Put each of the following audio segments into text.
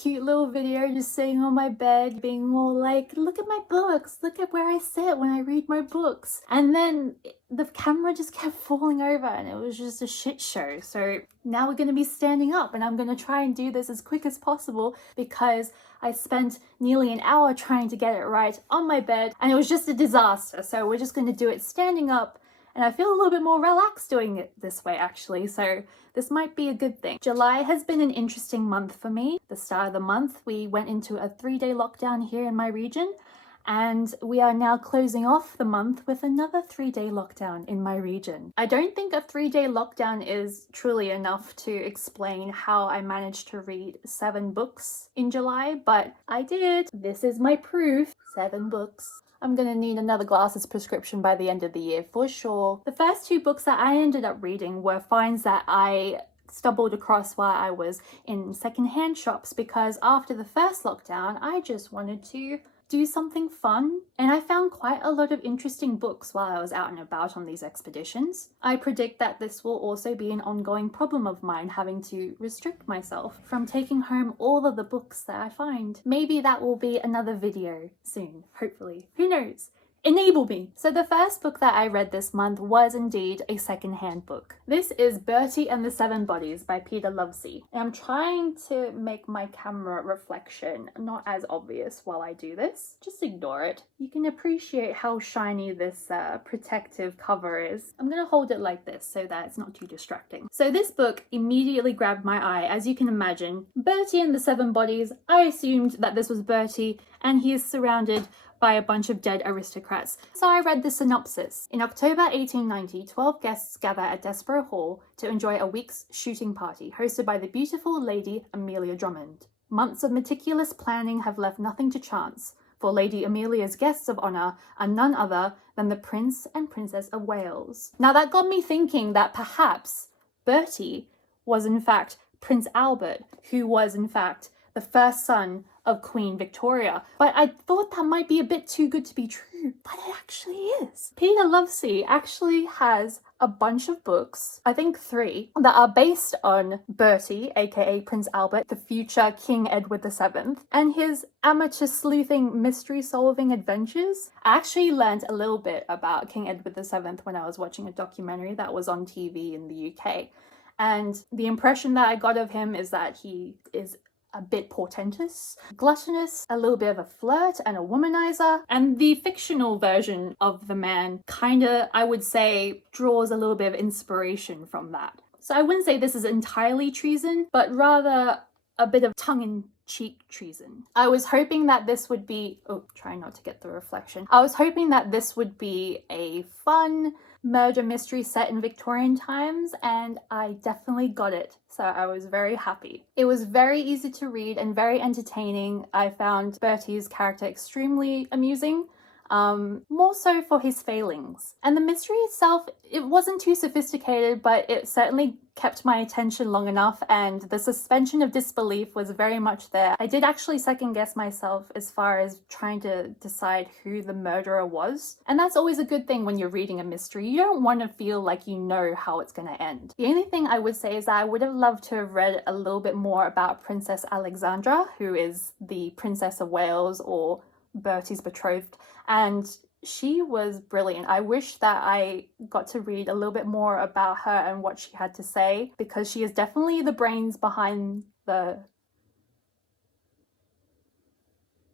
cute little video just sitting on my bed being all like, look at my books, look at where I sit when I read my books. And then the camera just kept falling over and it was just a shit show. So now we're going to be standing up and I'm going to try and do this as quick as possible because I spent nearly an hour trying to get it right on my bed and it was just a disaster. So we're just going to do it standing up. And I feel a little bit more relaxed doing it this way actually, so this might be a good thing. July has been an interesting month for me. The start of the month, we went into a 3-day lockdown here in my region, and we are now closing off the month with another 3-day lockdown in my region. I don't think a 3-day lockdown is truly enough to explain how I managed to read 7 books in July, but I did. This is my proof, 7 books. I'm gonna need another glasses prescription by the end of the year for sure. The first 2 books that I ended up reading were finds that I stumbled across while I was in secondhand shops because after the first lockdown, I just wanted to do something fun, and I found quite a lot of interesting books while I was out and about on these expeditions. I predict that this will also be an ongoing problem of mine, having to restrict myself from taking home all of the books that I find. Maybe that will be another video soon, hopefully. Who knows? Enable me! So the first book that I read this month was indeed a secondhand book. This is Bertie and the 7 Bodies by Peter Lovesey. And I'm trying to make my camera reflection not as obvious while I do this. Just ignore it. You can appreciate how shiny this protective cover is. I'm gonna hold it like this so that it's not too distracting. So this book immediately grabbed my eye, as you can imagine. Bertie and the 7 Bodies, I assumed that this was Bertie, and he is surrounded by a bunch of dead aristocrats. So I read the synopsis. In October 1890, 12 guests gather at Desborough Hall to enjoy a week's shooting party hosted by the beautiful Lady Amelia Drummond. Months of meticulous planning have left nothing to chance, for Lady Amelia's guests of honour are none other than the Prince and Princess of Wales. Now that got me thinking that perhaps Bertie was in fact Prince Albert, who was in fact the first son of Queen Victoria. But I thought that might be a bit too good to be true, but it actually is. Peter Lovesey actually has a bunch of books, I think 3, that are based on Bertie, aka Prince Albert, the future King Edward VII, and his amateur sleuthing mystery solving adventures. I actually learned a little bit about King Edward VII when I was watching a documentary that was on TV in the UK. And the impression that I got of him is that he is a bit portentous, gluttonous, a little bit of a flirt and a womanizer. And the fictional version of the man kinda, I would say, draws a little bit of inspiration from that. So I wouldn't say this is entirely treason, but rather a bit of tongue-in-cheek treason. I was hoping that this would be, try not to get the reflection. I was hoping that this would be a fun murder mystery set in Victorian times, and I definitely got it, so I was very happy. It was very easy to read and very entertaining. I found Bertie's character extremely amusing, more so for his failings. And the mystery itself, it wasn't too sophisticated, but it certainly kept my attention long enough, and the suspension of disbelief was very much there. I did actually second guess myself as far as trying to decide who the murderer was. And that's always a good thing when you're reading a mystery. You don't want to feel like you know how it's going to end. The only thing I would say is that I would have loved to have read a little bit more about Princess Alexandra, who is the Princess of Wales, or Bertie's betrothed, and she was brilliant. I wish that I got to read a little bit more about her and what she had to say, because she is definitely the brains behind the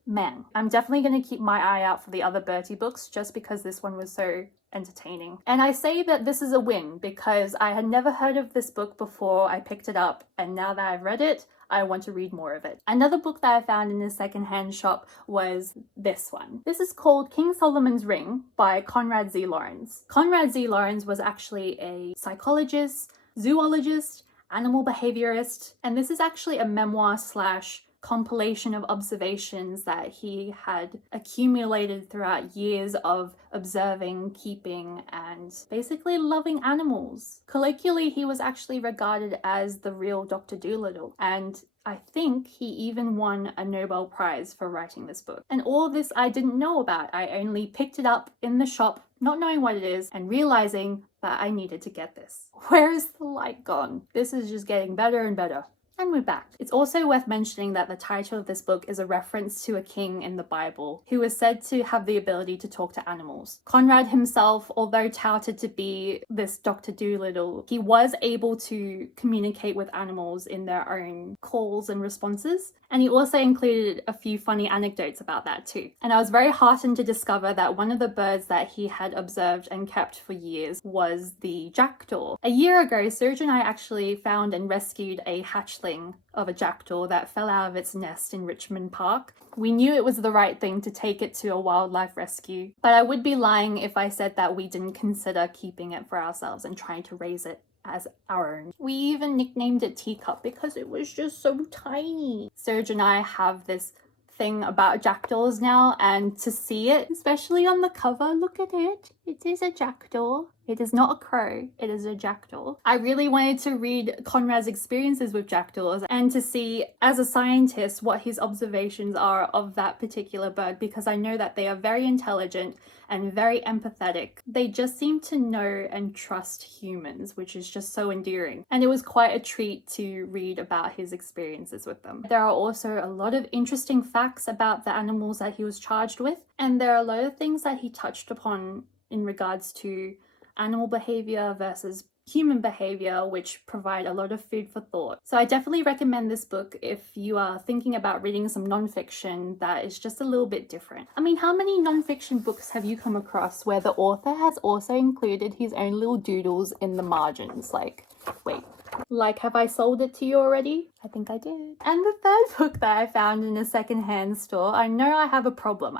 man. I'm definitely going to keep my eye out for the other Bertie books just because this one was so entertaining. And I say that this is a win because I had never heard of this book before I picked it up, and now that I've read it, I want to read more of it. Another book that I found in a secondhand shop was this one. This is called King Solomon's Ring by Konrad Z. Lorenz. Konrad Z. Lorenz was actually a psychologist, zoologist, animal behaviorist, and this is actually a memoir slash compilation of observations that he had accumulated throughout years of observing, keeping, and basically loving animals. Colloquially, he was actually regarded as the real Dr. Dolittle, and I think he even won a Nobel Prize for writing this book. And all of this I didn't know about. I only picked it up in the shop, not knowing what it is, and realizing that I needed to get this. Where is the light gone? This is just getting better and better. And we're back. It's also worth mentioning that the title of this book is a reference to a king in the Bible who was said to have the ability to talk to animals. Konrad himself, although touted to be this Dr. Dolittle, he was able to communicate with animals in their own calls and responses. And he also included a few funny anecdotes about that too. And I was very heartened to discover that one of the birds that he had observed and kept for years was the jackdaw. A year ago, Serge and I actually found and rescued a hatchling of a jackdaw that fell out of its nest in Richmond Park. We knew it was the right thing to take it to a wildlife rescue, but I would be lying if I said that we didn't consider keeping it for ourselves and trying to raise it as our own. We even nicknamed it Teacup because it was just so tiny. Serge and I have this thing about jackdaws now, and to see it, especially on the cover, look at it. It is a jackdaw. It is not a crow, it is a jackdaw. I really wanted to read Konrad's experiences with jackdaws and to see, as a scientist, what his observations are of that particular bird, because I know that they are very intelligent and very empathetic. They just seem to know and trust humans, which is just so endearing. And it was quite a treat to read about his experiences with them. There are also a lot of interesting facts about the animals that he was charged with, and there are a lot of things that he touched upon in regards to animal behavior versus human behavior, which provide a lot of food for thought. So I definitely recommend this book if you are thinking about reading some non-fiction that is just a little bit different. I mean, how many non-fiction books have you come across where the author has also included his own little doodles in the margins? Like, have I sold it to you already? I think I did. And the third book that I found in a secondhand store, I know I have a problem.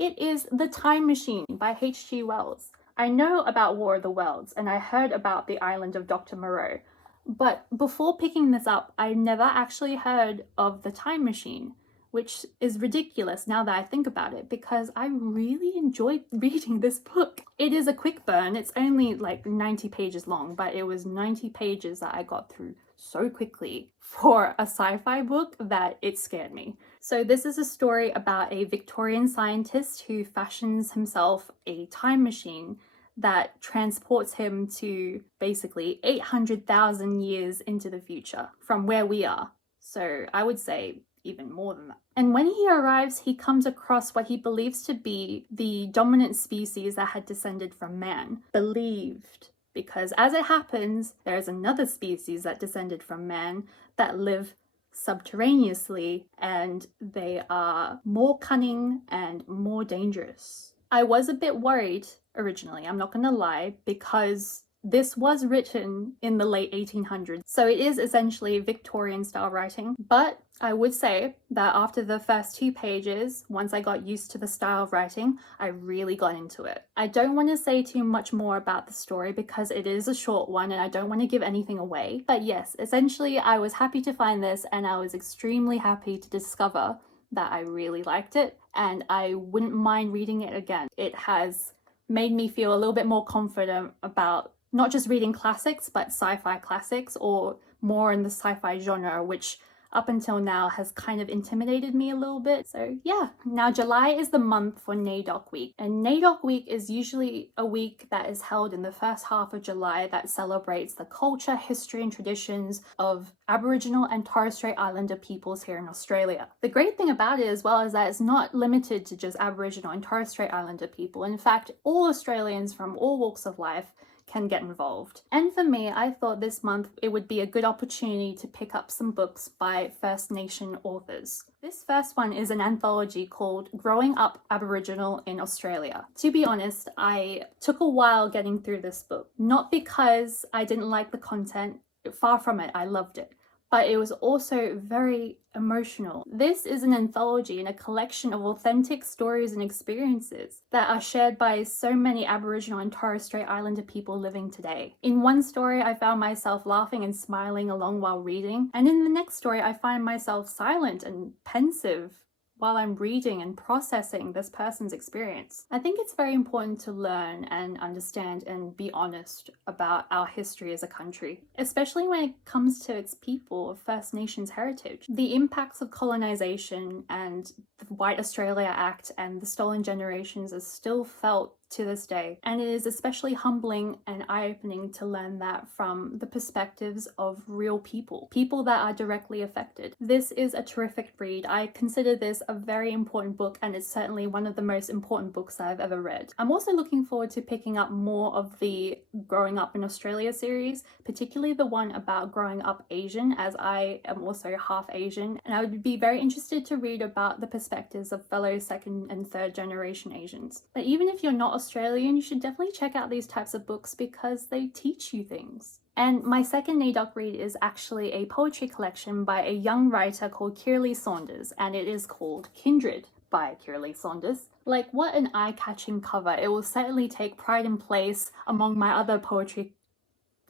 It is The Time Machine by H.G. Wells. I know about War of the Worlds, and I heard about the island of Dr. Moreau, but before picking this up, I never actually heard of The Time Machine, which is ridiculous now that I think about it, because I really enjoyed reading this book. It is a quick burn. It's only like 90 pages long, but it was 90 pages that I got through so quickly for a sci-fi book that it scared me. So this is a story about a Victorian scientist who fashions himself a time machine that transports him to basically 800,000 years into the future from where we are. So I would say even more than that. And when he arrives, he comes across what he believes to be the dominant species that had descended from man. Believed, because as it happens, there is another species that descended from man that live subterraneously, and they are more cunning and more dangerous. I was a bit worried originally, I'm not gonna lie, because this was written in the late 1800s, so it is essentially Victorian style writing. But I would say that after the first 2 pages, once I got used to the style of writing, I really got into it. I don't want to say too much more about the story because it is a short one and I don't want to give anything away. But yes, essentially I was happy to find this, and I was extremely happy to discover that I really liked it, and I wouldn't mind reading it again. It has made me feel a little bit more confident about not just reading classics, but sci-fi classics, or more in the sci-fi genre, which up until now has kind of intimidated me a little bit. So yeah, now July is the month for NAIDOC week, and NAIDOC week is usually a week that is held in the first half of July that celebrates the culture, history and traditions of Aboriginal and Torres Strait Islander peoples here in Australia. The great thing about it as well is that it's not limited to just Aboriginal and Torres Strait Islander people. In fact, all Australians from all walks of life can get involved. And for me, I thought this month it would be a good opportunity to pick up some books by First Nation authors. This first one is an anthology called Growing Up Aboriginal in Australia. To be honest, I took a while getting through this book, not because I didn't like the content, far from it, I loved it, but it was also very emotional. This is an anthology and a collection of authentic stories and experiences that are shared by so many Aboriginal and Torres Strait Islander people living today. In one story, I found myself laughing and smiling along while reading, and in the next story, I find myself silent and pensive while I'm reading and processing this person's experience. I think it's very important to learn and understand and be honest about our history as a country, especially when it comes to its people of First Nations heritage. The impacts of colonization and the White Australia Act and the Stolen Generations are still felt to this day. And it is especially humbling and eye-opening to learn that from the perspectives of real people, people that are directly affected. This is a terrific read. I consider this a very important book, and it's certainly one of the most important books I've ever read. I'm also looking forward to picking up more of the Growing Up in Australia series, particularly the one about growing up Asian, as I am also half Asian, and I would be very interested to read about the perspectives of fellow second and third generation Asians. But even if you're not Australian, you should definitely check out these types of books because they teach you things. And my second NAIDOC read is actually a poetry collection by a young writer called Kirli Saunders, and it is called Kindred by Kirli Saunders. Like, what an eye-catching cover. It will certainly take pride in place among my other poetry...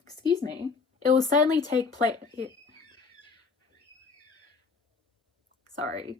Excuse me. It will certainly take place... Sorry.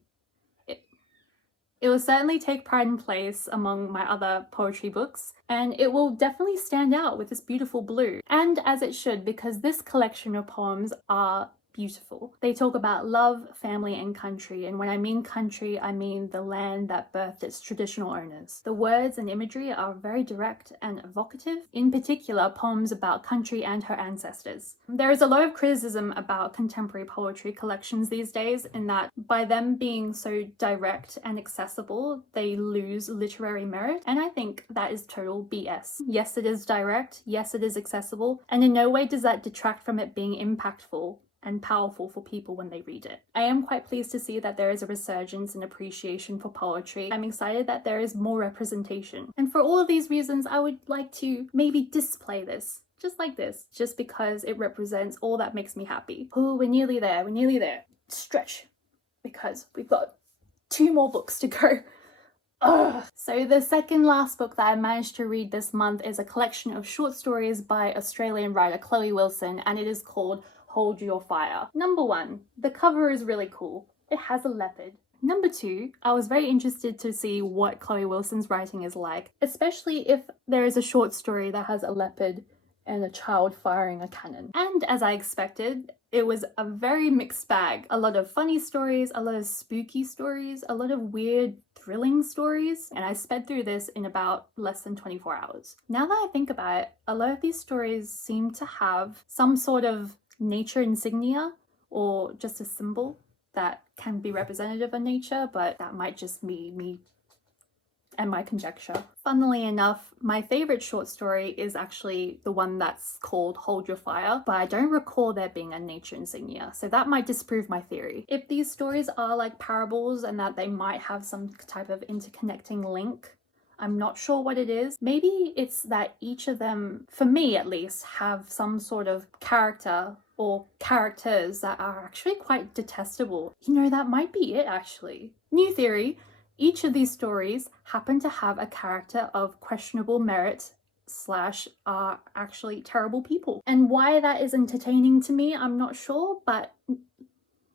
It will certainly take pride in place among my other poetry books, and it will definitely stand out with this beautiful blue. And as it should, because this collection of poems are beautiful. They talk about love, family, and country, and when I mean country, I mean the land that birthed its traditional owners. The words and imagery are very direct and evocative, in particular poems about country and her ancestors. There is a lot of criticism about contemporary poetry collections these days, in that by them being so direct and accessible, they lose literary merit, and I think that is total BS. Yes, it is direct, yes, it is accessible, and in no way does that detract from it being impactful and powerful for people when they read it. I am quite pleased to see that there is a resurgence in appreciation for poetry. I'm excited that there is more representation. And for all of these reasons, I would like to maybe display this, just like this, just because it represents all that makes me happy. Oh, we're nearly there, we're nearly there. Stretch, because we've got 2 more books to go. Ugh. So the second last book that I managed to read this month is a collection of short stories by Australian writer Chloe Wilson, and it is called Hold Your Fire. Number 1, the cover is really cool. It has a leopard. Number 2, I was very interested to see what Chloe Wilson's writing is like, especially if there is a short story that has a leopard and a child firing a cannon. And as I expected, it was a very mixed bag. A lot of funny stories, a lot of spooky stories, a lot of weird, thrilling stories, and I sped through this in about less than 24 hours. Now that I think about it, a lot of these stories seem to have some sort of nature insignia or just a symbol that can be representative of nature, but that might just be me and my conjecture. Funnily enough, my favorite short story is actually the one that's called Hold Your Fire, but I don't recall there being a nature insignia, so that might disprove my theory. If these stories are like parables and that they might have some type of interconnecting link, I'm not sure what it is. Maybe it's that each of them, for me at least, have some sort of character or characters that are actually quite detestable. You know, that might be it actually. New theory, each of these stories happen to have a character of questionable merit / are actually terrible people. And why that is entertaining to me, I'm not sure, but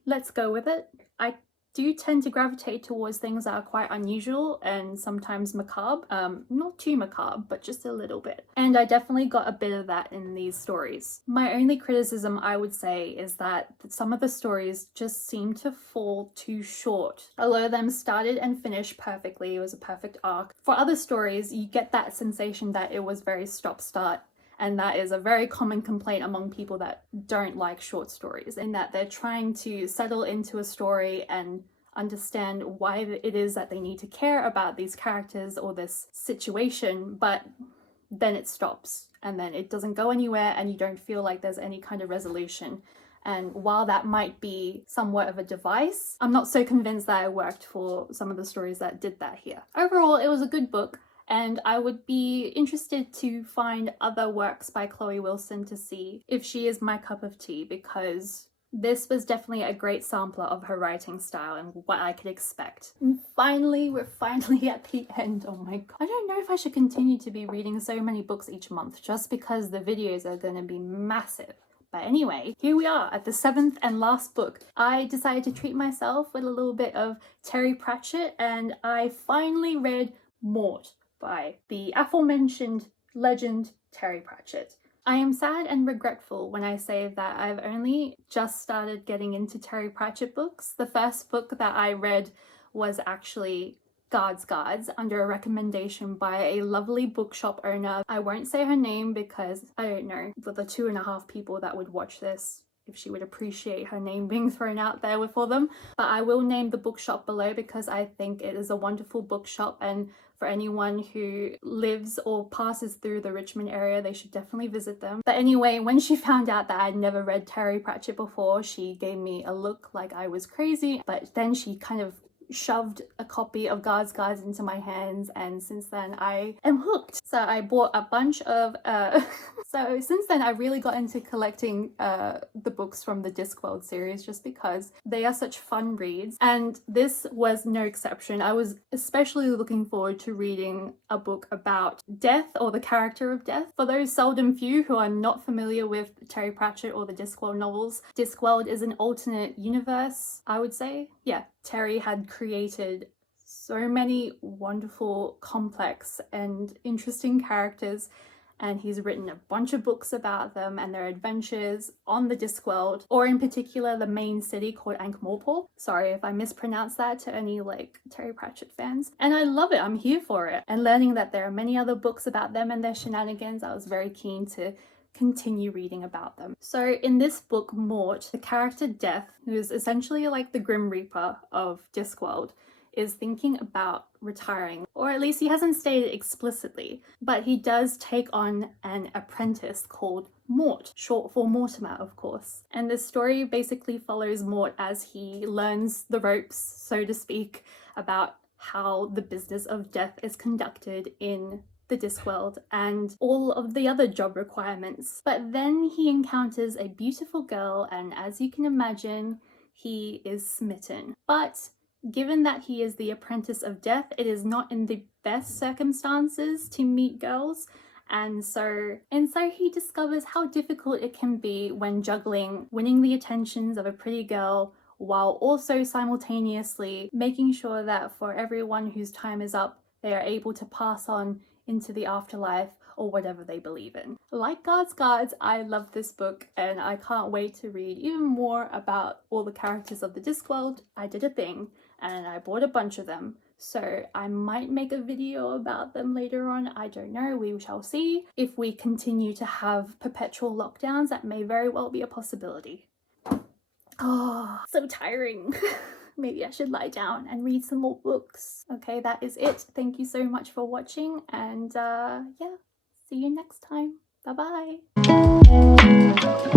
let's go with it. I do tend to gravitate towards things that are quite unusual and sometimes macabre. Not too macabre, but just a little bit. And I definitely got a bit of that in these stories. My only criticism, I would say, is that some of the stories just seem to fall too short. A lot of them started and finished perfectly. It was a perfect arc. For other stories, you get that sensation that it was very stop-start. And that is a very common complaint among people that don't like short stories, in that they're trying to settle into a story and understand why it is that they need to care about these characters or this situation, but then it stops and then it doesn't go anywhere and you don't feel like there's any kind of resolution. And while that might be somewhat of a device, I'm not so convinced that it worked for some of the stories that did that here. Overall, it was a good book. And I would be interested to find other works by Chloe Wilson to see if she is my cup of tea, because this was definitely a great sampler of her writing style and what I could expect. And finally, we're finally at the end. Oh my god. I don't know if I should continue to be reading so many books each month just because the videos are going to be massive. But anyway, here we are at the 7th and last book. I decided to treat myself with a little bit of Terry Pratchett, and I finally read Mort by the aforementioned legend Terry Pratchett. I am sad and regretful when I say that I've only just started getting into Terry Pratchett books. The first book that I read was actually Guards under a recommendation by a lovely bookshop owner. I won't say her name because I don't know for the 2.5 people that would watch this if she would appreciate her name being thrown out there for them. But I will name the bookshop below because I think it is a wonderful bookshop, and for anyone who lives or passes through the Richmond area, they should definitely visit them. But anyway, when she found out that I'd never read Terry Pratchett before, she gave me a look like I was crazy, but then she kind of shoved a copy of Guards into my hands, and since then I am hooked. So I bought a bunch of so since then I really got into collecting the books from the Discworld series just because they are such fun reads, and this was no exception. I was especially looking forward to reading a book about death, or the character of death. For those seldom few who are not familiar with Terry Pratchett or the Discworld novels, Discworld is an alternate universe, I would say. Yeah, Terry had created so many wonderful, complex and interesting characters, and he's written a bunch of books about them and their adventures on the Discworld, or in particular the main city called Ankh-Morpork. Sorry if I mispronounced that to any Terry Pratchett fans. And I love it, I'm here for it. And learning that there are many other books about them and their shenanigans, I was very keen to continue reading about them. So in this book, Mort, the character Death, who is essentially like the Grim Reaper of Discworld, is thinking about retiring, or at least he hasn't stated explicitly, but he does take on an apprentice called Mort, short for Mortimer, of course. And the story basically follows Mort as he learns the ropes, so to speak, about how the business of death is conducted in the Discworld and all of the other job requirements. But then he encounters a beautiful girl, and as you can imagine, he is smitten. But given that he is the apprentice of death, it is not in the best circumstances to meet girls, and so he discovers how difficult it can be when juggling winning the attentions of a pretty girl while also simultaneously making sure that for everyone whose time is up, they are able to pass on into the afterlife or whatever they believe in. Like Guards, I love this book, and I can't wait to read even more about all the characters of the Discworld. I did a thing and I bought a bunch of them, so I might make a video about them later on. I don't know, we shall see. If we continue to have perpetual lockdowns, that may very well be a possibility. Oh, so tiring. Maybe I should lie down and read some more books. Okay, that is it. Thank you so much for watching, and yeah, see you next time. Bye bye.